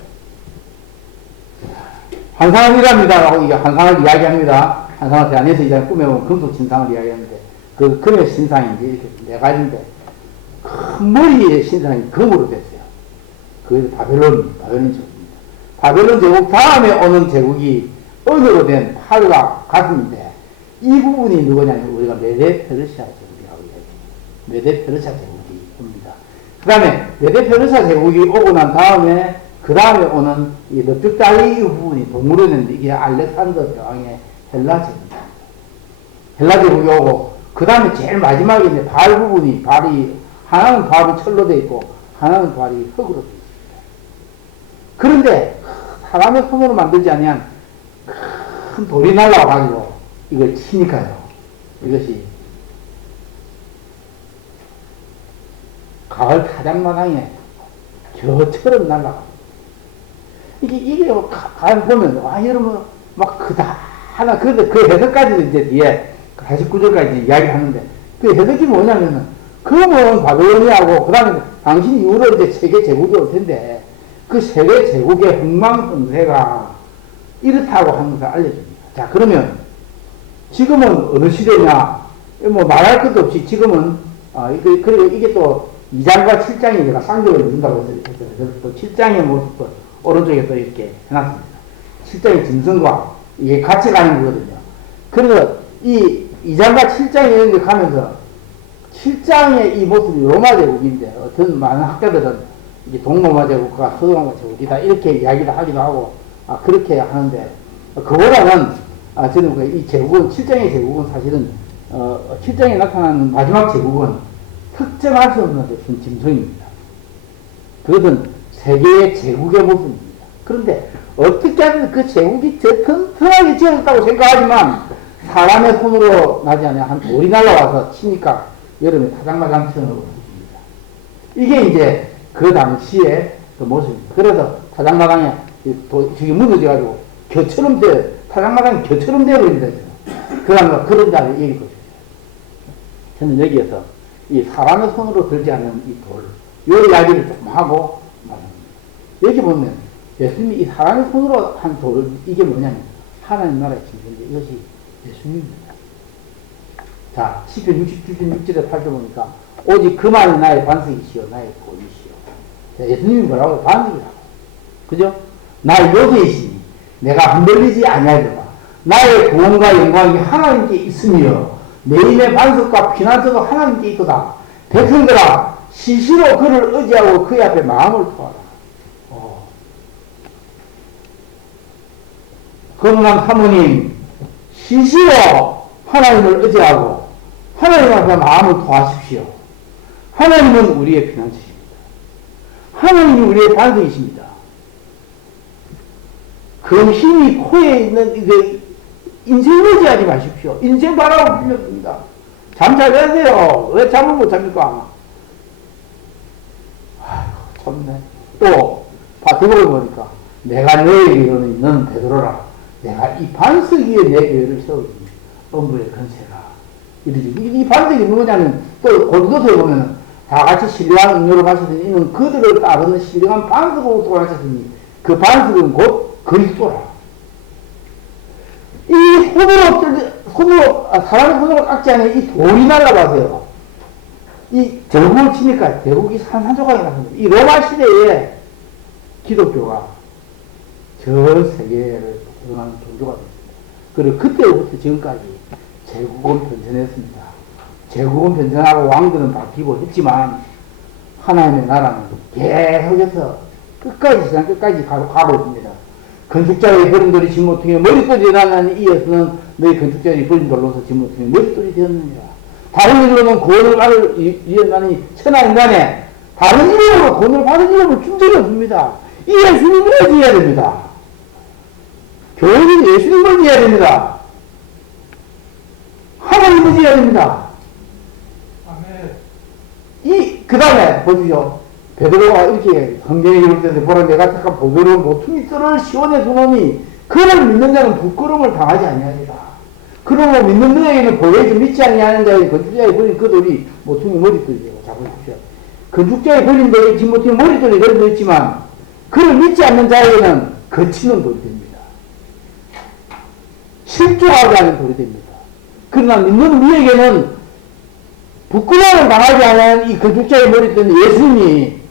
환상이랍니다라고 이게 환상을 이야기합니다. 환상을 제 안에서 이제 꿈에보면 금속신상을 이야기하는데 그 금의 신상이 이제 이렇게 네 가지인데 큰 머리의 신상이 금으로 됐어요. 그게 바벨론 제국입니다. 바벨론 제국 다음에 오는 제국이 은으로 된 팔과 가슴인데 이 부분이 누구냐면 우리가 메데 페르시아 제국이라고 이야기해요. 메데 페르시아 제국이 옵니다. 그 다음에 메데 페르시아 제국이 오고 난 다음에 그 다음에 오는 이 넓적다리 부분이 동물로 있는데 이게 알렉산더 대왕의 헬라 제국입니다. 헬라 제국이 오고 그 다음에 제일 마지막에 이제 발 부분이 발이 하나는 발이 철로 되어 있고 하나는 발이 흙으로 되어 있습니다. 그런데 사람의 손으로 만들지 아니한 큰 돌이 날라와가지고 이걸 치니까요. 이것이 가을 타작마당에 겨처럼 날라갑니다. 이게 가을 보면, 여러분, 막 크다. 하나, 그런데 그 해석까지도 이제 뒤에 49절까지 이야기하는데, 그 해석이 뭐냐면은, 그러면 바벨로니아고, 그 다음에 당신 이후로 이제 세계 제국이 올 텐데, 그 세계 제국의 흥망성쇠가 이렇다고 하는 것을 알려줍니다. 자, 그러면, 지금은 어느 시대냐? 뭐 말할 것도 없이 지금은, 그리고 이게 또 2장과 7장이 제가 쌍벽을 넣는다고 해서 또 7장의 모습도 오른쪽에 또 이렇게 해놨습니다. 7장의 짐승과 이게 같이 가는 거거든요. 그래서 이 2장과 7장에 이런 가면서 7장의 이 모습이 로마 제국인데 어떤 많은 학자들은 이게 동로마 제국과 서로마 제국이다 이렇게 이야기를 하기도 하고 그렇게 하는데 그보다는 저는 이 제국은 7장의 제국은 사실은 7장에 나타나는 마지막 제국은 특정할 수 없는 어떤 짐승입니다. 그것은 세계의 제국의 모습입니다. 그런데 어떻게 하든 그 제국이 튼튼하게 지어졌다고 생각하지만 사람의 손으로 나지 않냐 한 돌이 날라와서 치니까 여름에 타작마당처럼 보입니다. 이게 이제 그 당시의 그 모습입니다. 그래서 타작마당에 저기 무너져가지고 겨처럼 타작마당이 겨처럼 되어버린다. 그런 자를 얘기해 보십시오. 저는 여기에서 이 사람의 손으로 들지 않은 이 돌, 요 이야기를 조금 하고 말합니다. 여기 보면 예수님이 이 사람의 손으로 한 돌, 이게 뭐냐면 하나님 나라의 짐승인데 이것이 예수님입니다. 자, 시편 66절에 8절 보니까 오직 그만이 나의 반석이시오 나의 도이시오. 자, 예수님이 뭐라고? 반석이라고. 그죠? 나의 요새이시니 내가 흔들리지 아니하리라. 나의 구원과 영광이 하나님께 있으며 내 힘의 반석과 피난처도 하나님께 있도다. 백성들아 시시로 그를 의지하고 그의 앞에 마음을 토하라. 건강한 사모님 시시로 하나님을 의지하고 하나님 앞에 마음을 토하십시오. 하나님은 우리의 피난처입니다. 하나님이 우리의 반석이십니다. 그 힘이 코에 있는 이제 인생 의지하지 마십시오. 인생 바라고 불렸습니다. 잠 잘 자세요. 왜 잠을 못 잡니까? 아이고, 참네. 또, 바티복을 보니까, 내가 너에게 이르노니 너는 베드로라. 내가 이 반석 위에 내 교회를 세우리니, 엄부의 건세라. 이러지. 이 반석이 누구냐면, 또, 고린도서에 보면, 다 같이 신령한 음료를 마셨으니, 이는 그들을 따르는 신령한 반석으로 돌아가셨으니, 그 반석은 곧 그리스도라. 이 사람의 손으로 깎지 않은 이 돌이 날라가세요. 이 제국을 치니까 제국이 산산조각이 났습니다. 이 로마 시대에 기독교가 전 세계를 구성하는 종교가 됐습니다. 그리고 그때부터 지금까지 제국은 변천했습니다. 제국은 변천하고 왕들은 바뀌고 했지만 하나님의 나라는 계속해서 끝까지 세상 끝까지 가고 있습니다. 건축자의 버린 돌이 집 모퉁이에 머릿돌이 되나니 이에서는 너희 건축자의 버린 돌로서 집 모퉁이에 머릿돌이 되었느니라. 다른 이름은 구원을 받을 이름만이 천하인간에 다른 이름으로 구원을 받은 이름을 준 적이 없습니다. 이 예수님을 지어야 됩니다. 교회는 예수님을 지어야 됩니다. 하나님을 지어야 됩니다. 그 다음에 보시죠. 베드로가 이렇게 성경에 기록되는데 보라 내가 잠깐 보배로운 모퉁이 썰을 시온에 두노니 그를 믿는 자는 부끄러움을 당하지 아니하리라. 그러므로 믿는 너에게는 보배를 믿지 아니하는 자의 건축자의 버린 그 돌이 모퉁이 머릿돌이라고 잡아주십시오. 건축자의 버린 돌이 지금 모퉁이 머릿돌이 걸려 있지만 그를 믿지 않는 자에게는 거치는 돌이 됩니다. 실족하지 않은 돌이 됩니다. 그러나 믿는 우리에게는 부끄러움을 당하지 않은 이 건축자의 머릿돌은 예수님이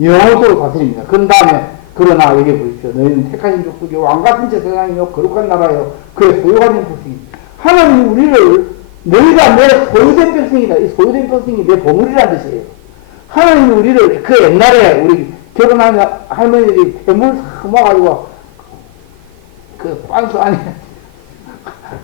영원토록 다스립니다. 그런 다음에 그러나 여기 보십시오. 너희는 택하신 족속이 왕같은 제사장이요 거룩한 나라요 그의 소유가 된 백성이 하나님이 우리를 너희가 내 소유된 백성이다. 이 소유된 백성이 내 보물이라는 뜻이에요. 하나님이 우리를 그 옛날에 우리 결혼한 할머니들이 폐물 모아가지고 그 빤수 안에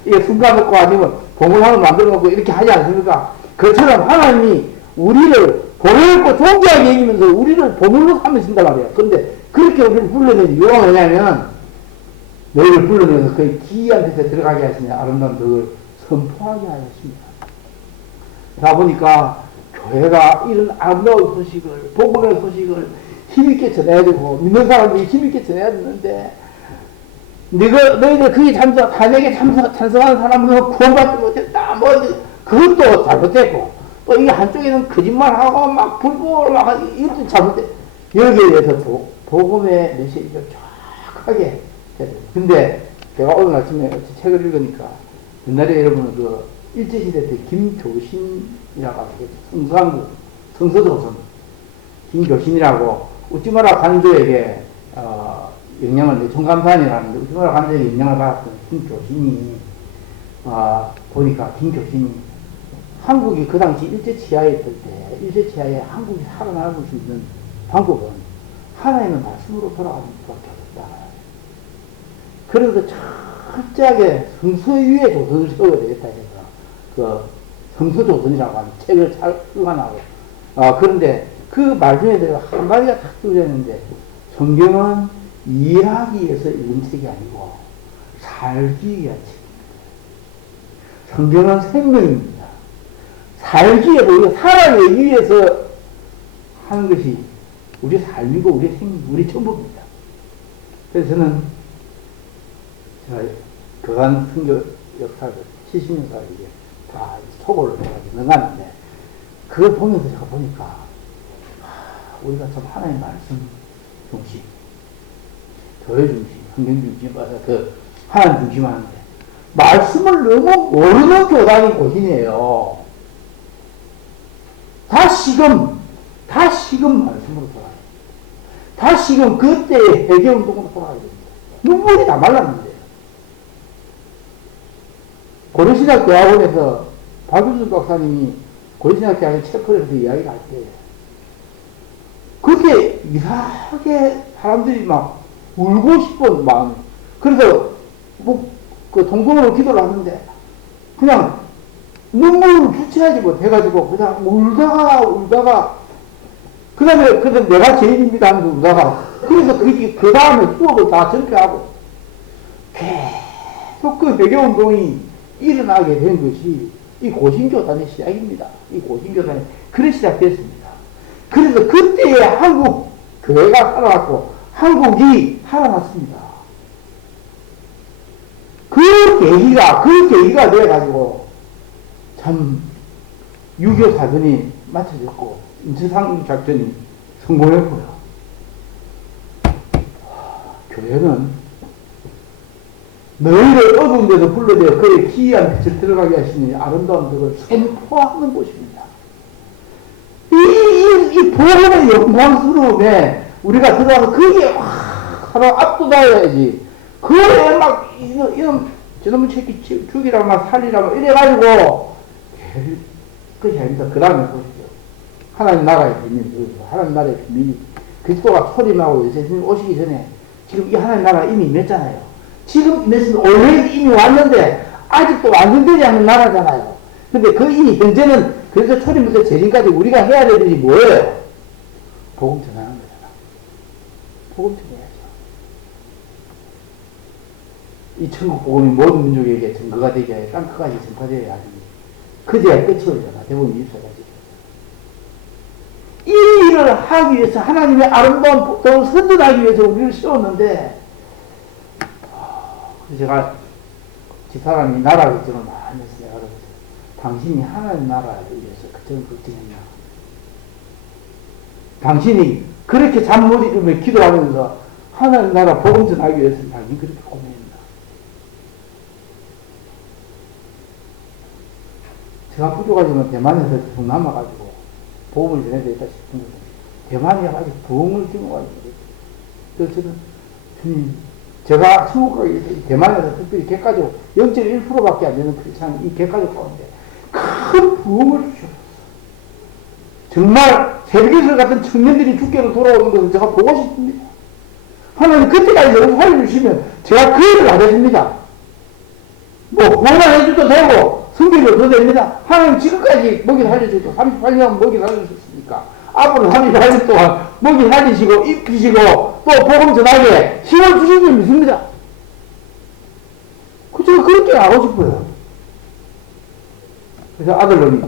이게 순간 넣고 아니면 보물 하나 만들어 놓고 이렇게 하지 않습니까? 그처럼 하나님이 우리를 보물고 존귀하게 여기면서 우리를 보물로 삼으신단 말이에요. 그런데 그렇게 우리를 불러내는 이유가 뭐냐면 너희를 불러내서 그 기이한 데서 들어가게 하시냐 아름다운 덕을 선포하게 하셨습니다. 자 보니까 교회가 이런 아름다운 소식을 복음의 소식을 힘있게 전해야 되고 믿는 사람들이 힘있게 전해야 되는데 너희들 그게 탄핵에 찬성하는 사람은 구원받지 못했다 뭐 그것도 잘못됐고 또 이 한쪽에는 거짓말하고 막 불법을 막 이것도 잘못됐 여기에 대해서 복음의 메시지가 정확하게 해야 돼요. 근데 제가 오늘 아침에 책을 읽으니까 옛날에 여러분은 그 일제시대 때 김교신이라고 하겠죠. 성수한국 성서조선 김교신이라고 웃지마라 간조에게 영향을 총감산이라는데 웃지마라 간조에게 영향을 받았던 김교신이 보니까 김교신이 한국이 그 당시 일제치하에 있을 때 일제치하에 한국이 살아남을 수 있는 방법은 하나님의 말씀으로 돌아가는 수밖에 없다. 그래서 철저하게 성서위에 조선을 세워야 되겠다 해서 그 성서조선이라고 하는 책을 잘 출간하고 그런데 그 말씀에 대해서 한마디가 탁 뜨여졌는데 성경은 이해하기 위해서 읽은 책이 아니고 살기 위한 책입니다. 성경은 생명입니다. 살기 위해서 우리가 살아내기 위해서 하는 것이 우리 삶이고 우리 전부입니다. 그래서 저는 제가 교단 선교 역사를 70년까지 이게 다 토고를 해가지고 넘어갔는데 그걸 보면서 제가 보니까 우리가 참 하나님의 말씀 중심, 교회 중심, 성경 중심, 그 하나님 중심 하는데 말씀을 너무 모르는 교단이 고신이에요. 다시금 말씀으로 돌아가야 됩니다. 다시금 그때의 회개운동으로 돌아가야 됩니다. 눈물이 다 말랐는데 고려신학 대학원에서 박윤수 박사님이 고려신학 대학에 체크를 해서 이야기를 할 때 그렇게 이상하게 사람들이 막 울고 싶은 마음 그래서 그 동성으로 기도를 하는데 그냥 눈물을 주체하지 못해가지고 그냥 울다가 그 다음에 내가 죄인입니다 하면서 울다가 그래서 그 다음에 수업을 다 저렇게 하고 계속 그 회개운동이 일어나게 된 것이 이 고신교단의 시작입니다. 이 고신교단이 그래 시작됐습니다. 그래서 그때에 한국 교회가 살아났고 한국이 살아났습니다. 그 계기가 돼가지고 참 6.25 사전이 마쳐졌고 인천상륙 작전이 성공했고요. 교회는 너희를 어두운 데서 불러내어 그의 기이한 빛을 들어가게 하시니 아름다운 덕을 선포하는 곳입니다. 이 복음의 영광스러움에 우리가 들어가서 거기에 바로 압도당해야지. 그거에 막 이런 저놈의 새끼 죽이라 막 살리라 막 이래가지고 그것이 아닙니다. 그 다음에 보십시오. 하나님 나라의 비밀, 하나님 나라의 비밀이 그리스도가 소림하고 예수님 오시기 전에 지금 이 하나님 나라 이미 임했잖아요. 지금 임했으면 원래 이미 왔는데 아직도 완성되지 않는 나라잖아요. 근데 그 이 현재는 그래서 초림부터 재림까지 우리가 해야 될 일이 뭐예요? 복음 전하는 거잖아. 복음 전해야죠. 이 천국 복음이 모든 민족에게 증거가 되게 하여 땅끝까지 전파되어야 하니 그제야 끝이 오잖아. 대부분 입사가지고. 이 일을 하기 위해서 하나님의 아름다운 복음을 선전하기 위해서 우리를 세웠는데 그래서 제가 집사람이 나라 걱정을 많이 했어요. 그래서 당신이 하나님 나라를 위해서 그쪽을 걱정했냐? 당신이 그렇게 잠 못 이루며 기도하면서 하나님 나라 복음 전하기 위해서는 당신이 그렇게 고민했나? 제가 부족하지만 대만에서 쭉 남아가지고 복음을 전해야 되겠다 싶은 거죠. 대만이 아직 부흥을 띄워가지고 그래서 저는 주님 제가 천국 가기 위해서 대만에서 특별히 개가족 0.1%밖에 안 되는 크리스찬 이 개가족 가운데 큰 부흥을 주셨어요. 정말 세계에서 같은 청년들이 주께로 돌아오는 것을 제가 보고 싶습니다. 하나님 그때까지 저를 살려주시면 제가 그 일을 안 해줍니다. 뭐 구원을 해줘도 되고 성경을 더 됩니다. 하나님 지금까지 먹이 살려주고 38년 먹이 살려주셨으니까 앞으로 38년 동안 먹이 살리시고 입히시고 또 복음 전하게 힘을 주실 줄 믿습니다. 제가 그렇게 하고 싶어요. 그래서 아들놈이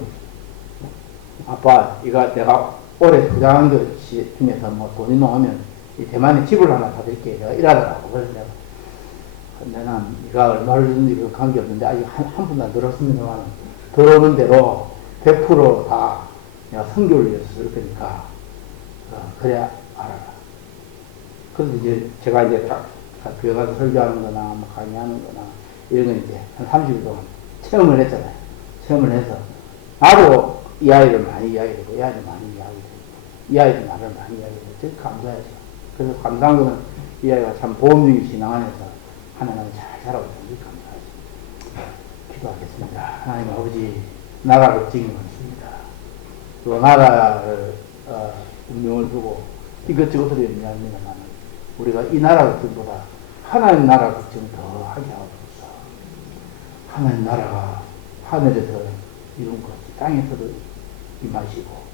아빠 이거 내가 올해 투자한 것이 중에서 뭐 돈이 나오면 이 대만에 집을 하나 사드릴게 내가 일하더라고. 그래서 내가 나는 네가 얼마를 주는지 그 관계없는데 아직 한 푼도 안 들었습니다만 들어오는 대로 100% 다 내가 선교를 위해서 쓸 거니까 그래야 알아라. 그래서 이제 제가 이제 교회 가서 설교하는 거나 뭐 강의하는 거나 이런 거 이제 한 30일 동안 체험을 했잖아요. 체험을 해서 나도 이 아이를 많이 이야기하고 이 아이를 많이 이야기하고 이 아이도 나를 많이 이야기하고 되게 감사해서 그래서 감사한 거는 이 아이가 참 보험적인 신앙 안에서 하나님을 잘 살아오고 있는 감사하지. 기도하겠습니다. 하나님 아버지 나라 걱정이 많습니다. 또 나라를 운명을 두고 이것저것으로 연미합니다만 우리가 이 나라 걱정보다 하나님 나라 걱정 더 하게 하옵소서. 하나님 나라가 하늘에서 이룬 것 땅에서도 임하시고